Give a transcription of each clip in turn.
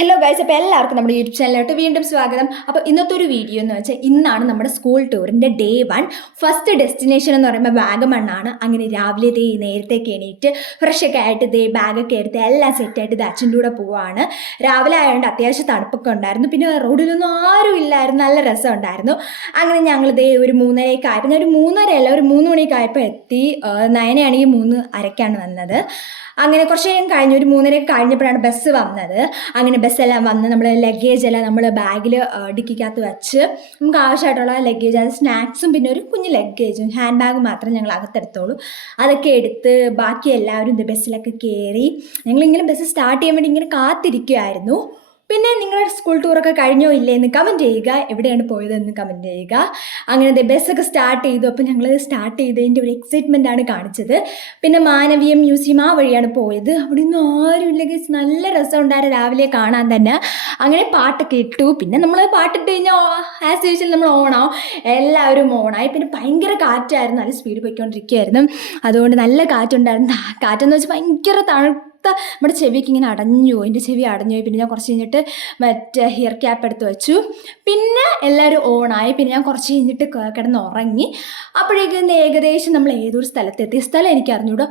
Hello guys, അപ്പോൾ എല്ലാവർക്കും നമ്മുടെ യൂട്യൂബ് ചാനലിലോട്ട് വീണ്ടും സ്വാഗതം. അപ്പോൾ ഇന്നത്തെ ഒരു വീഡിയോ എന്ന് വെച്ചാൽ ഇന്നാണ് നമ്മുടെ സ്കൂൾ ടൂറിൻ്റെ ഡേ 1. ഫസ്റ്റ് ഡെസ്റ്റിനേഷൻ എന്ന് പറയുമ്പോൾ വാഗമണ്ണാണ്. അങ്ങനെ രാവിലെ നേരത്തേക്ക് എണീറ്റ് ഫ്രഷൊക്കെ ആയിട്ട് ബാഗൊക്കെ എടുത്ത് എല്ലാം സെറ്റായിട്ട് അച്ഛൻ്റെ കൂടെ പോവാണ്. രാവിലെ ആയതുകൊണ്ട് അത്യാവശ്യം തണുപ്പൊക്കെ ഉണ്ടായിരുന്നു. പിന്നെ റോഡിലൊന്നും ആരും ഇല്ലായിരുന്നു, നല്ല രസം ഉണ്ടായിരുന്നു. അങ്ങനെ ഞങ്ങൾ ഒരു 3:30 ആയിരുന്നു, ഒരു 3:30 അല്ല, ഒരു 3 മണിയൊക്കെ ആയപ്പോൾ എത്തി. നയനയാണെങ്കിൽ 3:30 വന്നത്. അങ്ങനെ കുറച്ച് നേരം കഴിഞ്ഞ് ഒരു 3:30 കഴിഞ്ഞപ്പോഴാണ് ബസ് വന്നത്. അങ്ങനെ ബസ്സെല്ലാം വന്ന് നമ്മൾ ലഗേജ് എല്ലാം നമ്മൾ ബാഗിൽ ഡിക്കിക്കകത്ത് വെച്ച് നമുക്ക് ആവശ്യമായിട്ടുള്ള ലഗേജ്, അത് സ്നാക്സും പിന്നെ ഒരു കുഞ്ഞ് ലഗേജും ഹാൻഡ് ബാഗ് മാത്രം ഞങ്ങൾ അകത്തെടുത്തോളൂ. അതൊക്കെ എടുത്ത് ബാക്കി എല്ലാവരും ബസ്സിലൊക്കെ കയറി. ഞങ്ങളിങ്ങനെ ബസ് സ്റ്റാർട്ട് ചെയ്യാൻ വേണ്ടി ഇങ്ങനെ കാത്തിരിക്കുമായിരുന്നു. പിന്നെ നിങ്ങളുടെ സ്കൂൾ ടൂറൊക്കെ കഴിഞ്ഞോ ഇല്ലേ എന്ന് കമൻറ്റ് ചെയ്യുക, എവിടെയാണ് പോയതെന്ന് കമൻറ്റ് ചെയ്യുക. അങ്ങനെ ബസ്സൊക്കെ സ്റ്റാർട്ട് ചെയ്തു. അപ്പോൾ ഞങ്ങൾ സ്റ്റാർട്ട് ചെയ്തതിൻ്റെ ഒരു എക്സൈറ്റ്മെൻറ്റാണ് കാണിച്ചത്. പിന്നെ മാനവീയം മ്യൂസിയം ആ വഴിയാണ് പോയത്. അവിടെ ഒന്നും ആരുമില്ല ഗൈസ്, നല്ല രസമുണ്ടായിരുന്നു രാവിലെ കാണാൻ തന്നെ. അങ്ങനെ പാട്ടൊക്കെ ഇട്ടു. പിന്നെ നമ്മൾ പാട്ടിട്ട് കഴിഞ്ഞാൽ ആസ് യൂഷ്വൽ നമ്മൾ ഓണാവും, എല്ലാവരും ഓണായി. പിന്നെ ഭയങ്കര കാറ്റായിരുന്നു, നല്ല സ്പീഡ് പോയിക്കൊണ്ടിരിക്കുകയായിരുന്നു. അതുകൊണ്ട് നല്ല കാറ്റുണ്ടായിരുന്നു. കാറ്റെന്ന് വെച്ചാൽ ഭയങ്കര നമ്മുടെ ചെവിക്ക് ഇങ്ങനെ അടഞ്ഞു പോയി, എൻ്റെ ചെവി അടഞ്ഞു പോയി. പിന്നെ ഞാൻ കുറച്ച് കഴിഞ്ഞിട്ട് മറ്റേ ഹിയർ ക്യാപ്പ് എടുത്ത് വെച്ചു. പിന്നെ എല്ലാവരും ഓണായി. പിന്നെ ഞാൻ കുറച്ച് കഴിഞ്ഞിട്ട് കിടന്ന് ഉറങ്ങി. അപ്പോഴേക്കും ഏകദേശം നമ്മൾ ഏതൊരു സ്ഥലത്തെത്തി. സ്ഥലം എനിക്ക് അറിഞ്ഞൂടാ.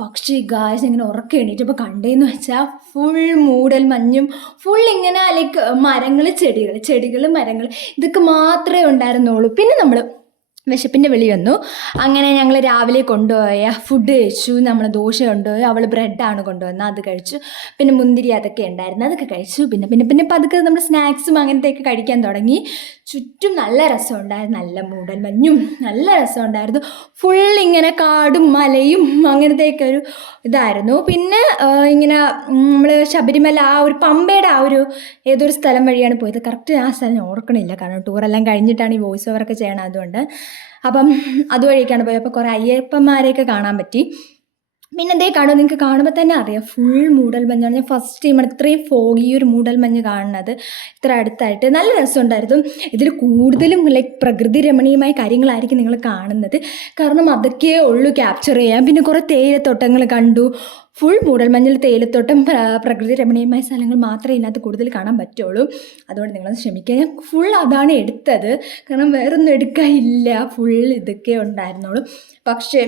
പക്ഷേ ഗായ്സ് ഇങ്ങനെ ഉറക്കം എണീറ്റപ്പോൾ കണ്ടേന്ന് വെച്ചാൽ ഫുൾ മൂടൽ മഞ്ഞും ഫുൾ ഇങ്ങനെ ലൈക്ക് മരങ്ങൾ, ചെടികൾ മരങ്ങൾ, ഇതൊക്കെ മാത്രമേ ഉണ്ടായിരുന്നുള്ളൂ. പിന്നെ നമ്മൾ വിശപ്പിൻ്റെ വിളി വന്നു. അങ്ങനെ ഞങ്ങൾ രാവിലെ കൊണ്ടുപോയ ഫുഡ് കഴിച്ചു. നമ്മൾ ദോശ കൊണ്ടുപോയി, അവൾ ബ്രെഡാണ് കൊണ്ടുവന്നത്, അത് കഴിച്ചു. പിന്നെ മുന്തിരി അതൊക്കെ ഉണ്ടായിരുന്നു, അതൊക്കെ കഴിച്ചു. പിന്നെ പതുക്കെ നമ്മൾ സ്നാക്സും അങ്ങനത്തെയൊക്കെ കഴിക്കാൻ തുടങ്ങി. ചുറ്റും നല്ല രസമുണ്ടായിരുന്നു, നല്ല മൂടൽ മഞ്ഞും നല്ല രസമുണ്ടായിരുന്നു. ഫുൾ ഇങ്ങനെ കാടും മലയും അങ്ങനത്തെയൊക്കെ ഒരു ഇതായിരുന്നു. പിന്നെ ഇങ്ങനെ നമ്മൾ ശബരിമല ആ ഒരു പമ്പയുടെ ആ ഒരു ഏതൊരു സ്ഥലം വഴിയാണ് പോയത്. കറക്റ്റ് ആ സ്ഥലം ഞാൻ ഓർക്കണില്ല, കാരണം ടൂറെല്ലാം കഴിഞ്ഞിട്ടാണ് ഈ വോയിസ് ഓവറൊക്കെ ചെയ്യണം, അതുകൊണ്ട്. അപ്പം അതുവഴിയൊക്കെയാണ് പോയത്. അപ്പോൾ കുറേ അയ്യപ്പന്മാരെയൊക്കെ കാണാൻ പറ്റി. പിന്നെ കാണും, നിങ്ങൾക്ക് കാണുമ്പോൾ തന്നെ അറിയാം ഫുൾ മൂടൽ മഞ്ഞാണ്. ഞാൻ ഫസ്റ്റ് ടൈമാണ് ഇത്രയും ഫോഗി ഒരു മൂടൽ മഞ്ഞ് കാണുന്നത് ഇത്ര അടുത്തായിട്ട്. നല്ല രസമുണ്ടായിരുന്നു. ഇതിൽ കൂടുതലും ലൈക്ക് പ്രകൃതി രമണീയമായ കാര്യങ്ങളായിരിക്കും നിങ്ങൾ കാണുന്നത്, കാരണം അതൊക്കെ ഉള്ളൂ ക്യാപ്ചർ ചെയ്യാൻ. പിന്നെ കുറേ തേയിലത്തോട്ടങ്ങൾ കണ്ടു. ഫുൾ മൂടൽമഞ്ഞിൽ തേയിലത്തോട്ടം, പ്രകൃതി രമണീയമായ സ്ഥലങ്ങൾ മാത്രമേ ഇതിനകത്ത് കൂടുതൽ കാണാൻ പറ്റുള്ളൂ. അതുകൊണ്ട് നിങ്ങളത് ക്ഷമിക്കുക. ഞാൻ ഫുൾ അതാണ് എടുത്തത്, കാരണം വേറൊന്നും എടുക്കാനില്ല. ഫുൾ ഇതൊക്കെ ഉണ്ടായിരുന്നുള്ളൂ. പക്ഷേ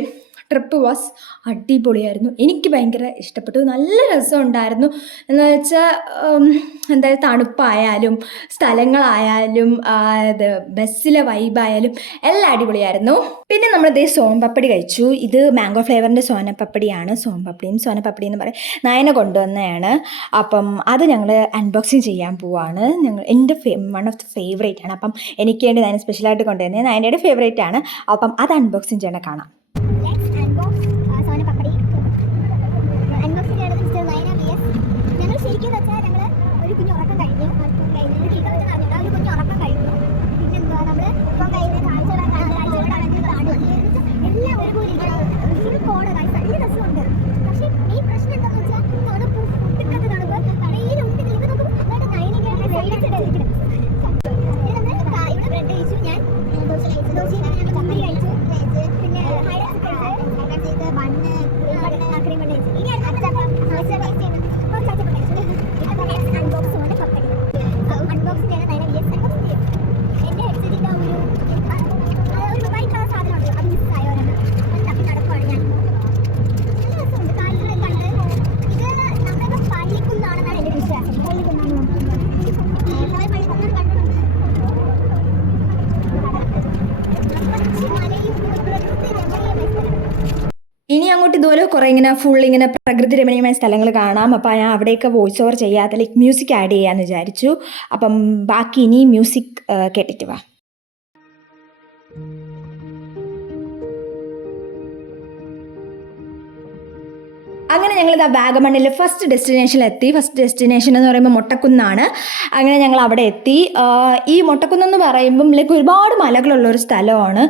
ട്രിപ്പ് വാസ് അടിപൊളിയായിരുന്നു. എനിക്ക് ഭയങ്കര ഇഷ്ടപ്പെട്ടു. നല്ല രസമുണ്ടായിരുന്നു. എന്ന് വെച്ചാൽ എന്തായാലും തണുപ്പായാലും സ്ഥലങ്ങളായാലും ഇത് ബസ്സിലെ വൈബായാലും എല്ലാം അടിപൊളിയായിരുന്നു. പിന്നെ നമ്മൾ സോൻപപ്പടി കഴിച്ചു. ഇത് മാംഗോ ഫ്ലേവറിൻ്റെ സോനപ്പപ്പടിയാണ്. സോനപ്പപ്പടി എന്ന് പറയും, നയന കൊണ്ടുവന്നതാണ്. അപ്പം അത് ഞങ്ങൾ അൺബോക്സിങ് ചെയ്യാൻ പോവാണ്. എൻ്റെ വൺ ഓഫ് ദ ഫേവറേറ്റ് ആണ്. അപ്പം എനിക്ക് വേണ്ടി നയന സ്പെഷ്യലായിട്ട് കൊണ്ടുവന്നത്, നയനയുടെ ഫേവറേറ്റ് ആണ്. അപ്പം അത് അൺബോക്സിങ് ചെയ്യണം, കാണാം. ഇനി അങ്ങോട്ട് ഇതുപോലെ കുറേ ഇങ്ങനെ ഫുൾ ഇങ്ങനെ പ്രകൃതി രമണീയമായ സ്ഥലങ്ങൾ കാണാം. അപ്പോൾ ഞാൻ അവിടെയൊക്കെ വോയിസ് ഓവർ ചെയ്യാതെ ലൈക്ക് മ്യൂസിക് ആഡ് ചെയ്യാമെന്ന് വിചാരിച്ചു. അപ്പം ബാക്കി ഇനി മ്യൂസിക് കേട്ടിട്ട് വാ. അങ്ങനെ ഞങ്ങൾ വാഗമണ്ണിൽ ഫസ്റ്റ് ഡെസ്റ്റിനേഷനിലെത്തി. ഫസ്റ്റ് ഡെസ്റ്റിനേഷൻ എന്ന് പറയുമ്പോൾ മൊട്ടക്കുന്നാണ്. അങ്ങനെ ഞങ്ങൾ അവിടെ എത്തി. ഈ മൊട്ടക്കുന്നെന്ന് പറയുമ്പം ലൈക്ക് ഒരുപാട് മലകളുള്ളൊരു സ്ഥലമാണ്.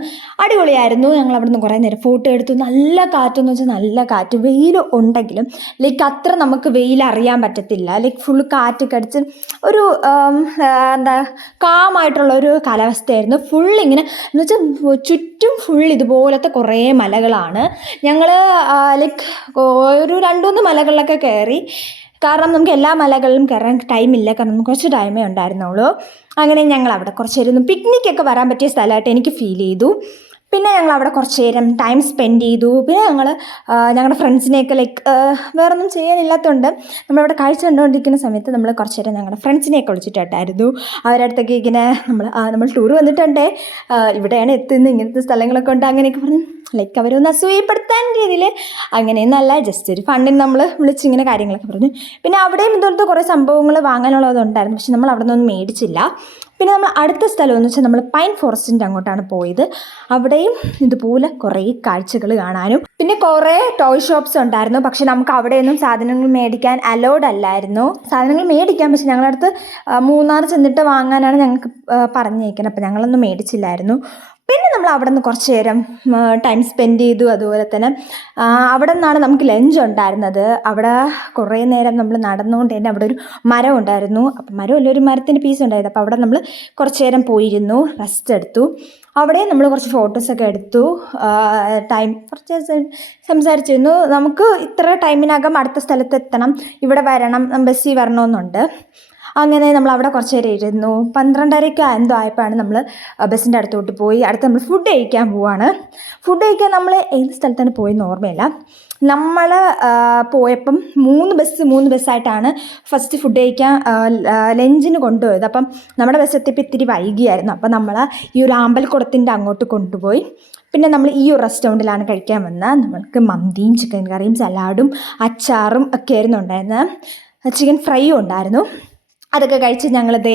അടിപൊളിയായിരുന്നു. ഞങ്ങൾ അവിടെ നിന്ന് കുറേ നേരം ഫോട്ടോ എടുത്തു. നല്ല കാറ്റെന്ന് വെച്ചാൽ നല്ല കാറ്റ്. വെയിൽ ഉണ്ടെങ്കിലും ലൈക്ക് അത്ര നമുക്ക് വെയിൽ അറിയാൻ പറ്റത്തില്ല. ലൈക്ക് ഫുൾ കാറ്റൊക്കെ അടിച്ച് ഒരു എന്താ കാമായിട്ടുള്ളൊരു കാലാവസ്ഥയായിരുന്നു. ഫുൾ ഇങ്ങനെ എന്ന് വെച്ചാൽ ചുറ്റും ഫുൾ ഇതുപോലത്തെ കുറേ മലകളാണ്. ഞങ്ങൾ ലൈക്ക് ഒരു 2-3 മലകളിലൊക്കെ കയറി. കാരണം നമുക്ക് എല്ലാ മലകളിലും കയറാൻ ടൈമില്ല, കാരണം കുറച്ച് ടൈമേ ഉണ്ടായിരുന്നുള്ളൂ. അങ്ങനെ ഞങ്ങൾ അവിടെ കുറച്ച് നേരം പിക്നിക്കൊക്കെ വരാൻ പറ്റിയ സ്ഥലമായിട്ട് എനിക്ക് ഫീൽ ചെയ്തു. പിന്നെ ഞങ്ങൾ അവിടെ കുറച്ച് നേരം ടൈം സ്പെൻഡ് ചെയ്തു. പിന്നെ ഞങ്ങളുടെ ഫ്രണ്ട്സിനെയൊക്കെ വേറൊന്നും ചെയ്യാനില്ലാത്തതുകൊണ്ട് നമ്മളവിടെ കാഴ്ച കണ്ടുകൊണ്ടിരിക്കുന്ന സമയത്ത് നമ്മൾ കുറച്ച് നേരം ഞങ്ങളുടെ ഫ്രണ്ട്സിനെയൊക്കെ വിളിച്ചിട്ടുണ്ടായിരുന്നു. അവരുടെ അടുത്തൊക്കെ ഇങ്ങനെ നമ്മൾ ടൂർ വന്നിട്ടുണ്ടേ, ഇവിടെയാണ് എത്തുന്നത്, ഇങ്ങനത്തെ സ്ഥലങ്ങളൊക്കെ ഉണ്ട് അങ്ങനെയൊക്കെ പറഞ്ഞ് അവരൊന്ന് അസൂയപ്പെടുത്താൻ രീതിയിൽ അങ്ങനെയൊന്നല്ല, ജസ്റ്റ് ഒരു ഫണ്ടിന് നമ്മൾ വിളിച്ചിങ്ങനെ കാര്യങ്ങളൊക്കെ പറഞ്ഞു. പിന്നെ അവിടെയും ഇതുപോലത്തെ കുറേ സംഭവങ്ങൾ വാങ്ങാനുള്ളതുണ്ടായിരുന്നു, പക്ഷെ നമ്മൾ അവിടെ നിന്നൊന്നും മേടിച്ചില്ല. പിന്നെ നമ്മൾ അടുത്ത സ്ഥലം എന്ന് വെച്ചാൽ നമ്മൾ പൈൻ ഫോറസ്റ്റിൻ്റെ അങ്ങോട്ടാണ് പോയത്. അവിടെയും ഇതുപോലെ കുറേ കാഴ്ചകൾ കാണാനും പിന്നെ കുറേ ടോയ് ഷോപ്സ് ഉണ്ടായിരുന്നു. പക്ഷെ നമുക്ക് അവിടെയൊന്നും സാധനങ്ങൾ മേടിക്കാൻ അലൗഡ് അല്ലായിരുന്നു. സാധനങ്ങൾ മേടിക്കാം, പക്ഷെ ഞങ്ങളടുത്ത് മൂന്നാർ ചെന്നിട്ട് വാങ്ങാനാണ് ഞങ്ങൾക്ക് പറഞ്ഞേക്കുന്നത്. അപ്പോൾ ഞങ്ങളൊന്നും മേടിച്ചില്ലായിരുന്നു. പിന്നെ നമ്മൾ അവിടെ നിന്ന് കുറച്ച് നേരം ടൈം സ്പെൻഡ് ചെയ്തു. അതുപോലെ തന്നെ അവിടെ നിന്നാണ് നമുക്ക് ലഞ്ച് ഉണ്ടായിരുന്നത്. അവിടെ കുറേ നേരം നമ്മൾ നടന്നുകൊണ്ട് തന്നെ അവിടെ ഒരു മരം ഉണ്ടായിരുന്നു. അപ്പം മരമല്ല, ഒരു മരത്തിൻ്റെ പീസ് ഉണ്ടായിരുന്നു. അപ്പോൾ അവിടെ നമ്മൾ കുറച്ച് നേരം പോയിരുന്നു, റെസ്റ്റ് എടുത്തു. അവിടെ നമ്മൾ കുറച്ച് ഫോട്ടോസൊക്കെ എടുത്തു. ടൈം കുറച്ച് സംസാരിച്ചിരുന്നു. നമുക്ക് ഇത്ര ടൈമിനകം അടുത്ത സ്ഥലത്ത് എത്തണം, ഇവിടെ വരണം, ബസ്സിൽ വരണമെന്നുണ്ട്. അങ്ങനെ നമ്മൾ അവിടെ കുറച്ച് നേരം ഇരുന്നു. 12:30 എന്തോ ആയപ്പോഴാണ് നമ്മൾ ബസ്സിൻ്റെ അടുത്തോട്ട് പോയി. അടുത്ത് നമ്മൾ ഫുഡ് കഴിക്കാൻ പോവാണ്. ഫുഡ് കഴിക്കാൻ നമ്മൾ ഏത് സ്ഥലത്താണ് പോയെന്ന് ഓർമ്മയില്ല. നമ്മൾ പോയപ്പം 3 ബസ്സായിട്ടാണ് ഫസ്റ്റ് ഫുഡ് കഴിക്കാൻ ലഞ്ചിന് കൊണ്ടുപോയത്. അപ്പം നമ്മുടെ ബസ് എത്തിയപ്പോൾ ഇത്തിരി വൈകിയായിരുന്നു. അപ്പം നമ്മൾ ഈ ഒരു ആമ്പൽക്കുളത്തിൻ്റെ അങ്ങോട്ട് കൊണ്ടുപോയി. പിന്നെ നമ്മൾ ഈ ഒരു റെസ്റ്റോറൻറ്റിലാണ് കഴിക്കാൻ വന്നത്. നമ്മൾക്ക് മന്തിയും ചിക്കൻ കറിയും സലാഡും അച്ചാറും ഒക്കെ ആയിരുന്നു ഉണ്ടായിരുന്നത്. ചിക്കൻ ഫ്രൈയും ഉണ്ടായിരുന്നു. അതൊക്കെ കഴിച്ച് ഞങ്ങളിതേ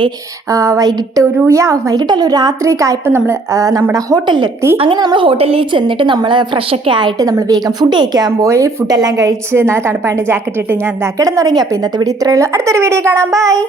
വൈകിട്ടല്ല, ഒരു രാത്രിയൊക്കെ ആയപ്പോൾ നമ്മൾ നമ്മുടെ ഹോട്ടലിലെത്തി. അങ്ങനെ നമ്മൾ ഹോട്ടലിൽ ചെന്നിട്ട് നമ്മൾ ഫ്രഷൊക്കെ ആയിട്ട് നമ്മൾ വേഗം ഫുഡ് കഴിക്കാൻ പോയി. ഫുഡെല്ലാം കഴിച്ച് നല്ല തണുപ്പായിട്ട് ജാക്കറ്റ് ഇട്ട് ഞാൻ കിടന്നുറങ്ങി. അപ്പോൾ ഇന്നത്തെ വീഡിയോ ഇത്രയേ ഉള്ളൂ. അടുത്തൊരു വീഡിയോ കാണാം. ബൈ.